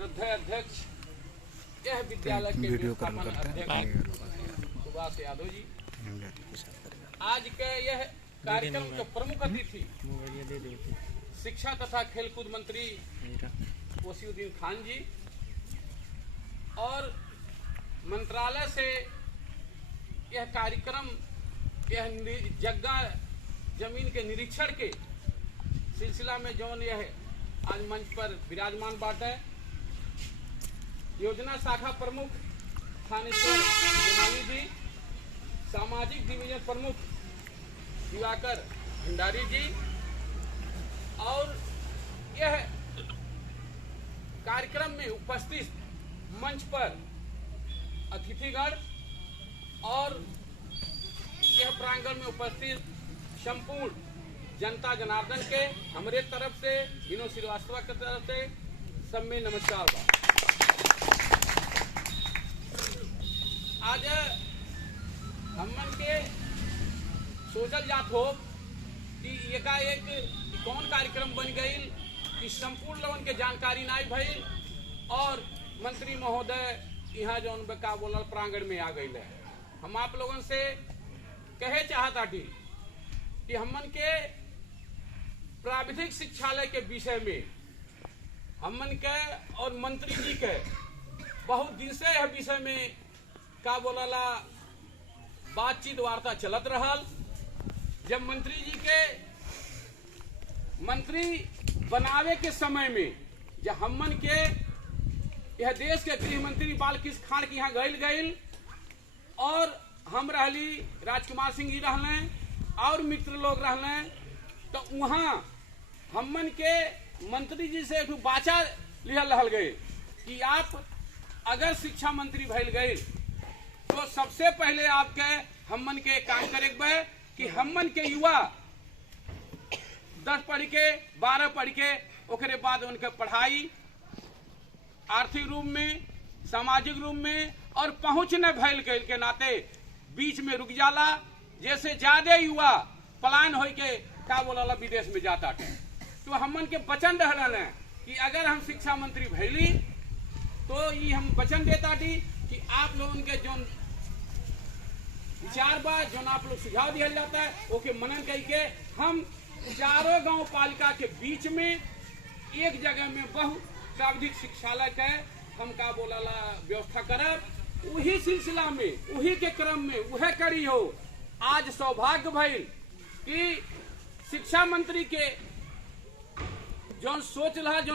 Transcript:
श्रद्धेय अध्यक्ष यह विद्यालय के स्थापना अध्यक्ष सुभाष यादव जी, आज के यह कार्यक्रम के प्रमुख अतिथि शिक्षा तथा खेलकूद मंत्री वसीउद्दीन खान जी और मंत्रालय से यह कार्यक्रम यह जगह जमीन के निरीक्षण के सिलसिला में जौन यह आज मंच पर विराजमान बाटे, योजना शाखा प्रमुख थानेश्वर जमानी जी, सामाजिक डिवीजन प्रमुख दिवाकर भंडारी जी और यह कार्यक्रम में उपस्थित मंच पर अतिथिगण और यह प्रांगण में उपस्थित संपूर्ण जनता जनार्दन के हमारे तरफ से, विनोद श्रीवास्तव की तरफ से सब में नमस्कार बा। आज हमन के सोचल जात हो कि एकाएक कौन कार्यक्रम बन गई कि संपूर्ण लोगन के जानकारी नहीं भइल और मंत्री महोदय यहाँ जौन का बोलल प्रांगण में आ गई है। हम आप लोगन से कहे चाहता थी कि हमन के प्राविधिक शिक्षालय के विषय में हमन के और मंत्री जी के बहुत दिन से यह विषय में का बोलला बातचीत वार्ता चलत रहल। जब मंत्री जी के मंत्री बनावे के समय में जब हमन के यह देश के गृह मंत्री बालकृष्ण खान के यहाँ गईल और हम रहली राजकुमार सिंह जी रहले और मित्र लोग रहले, तो वहाँ हमन के मंत्री जी से एक बाचा लिहल रहल गए कि आप अगर शिक्षा मंत्री भइल गए तो सबसे पहले आपके हमन के काम करे कि हमन के युवा 10 पढ़ के 12 पढ़ के ओकरे बाद उनके पढ़ाई आर्थिक रूप में, सामाजिक रूप में और पहुंच न भइल के नाते बीच में रुक जाला, जैसे ज्यादा युवा पलायन हो के का बोला विदेश में जाता है। तो हमन के वचन रहना कि अगर हम शिक्षा मंत्री भैली तो ये हम वचन देता थी कि आप लोगों के जो विचार बा जो आप लोग सुझाव दिया जाता है ओके मनन करके हम चारों गांव पालिका के बीच में एक जगह में बहु प्राविधिक शिक्षालय के हम का बोला व्यवस्था करब। वही सिलसिला में वही के क्रम में वह करी हो। आज सौभाग्य भइल कि शिक्षा मंत्री के जो सोच रहा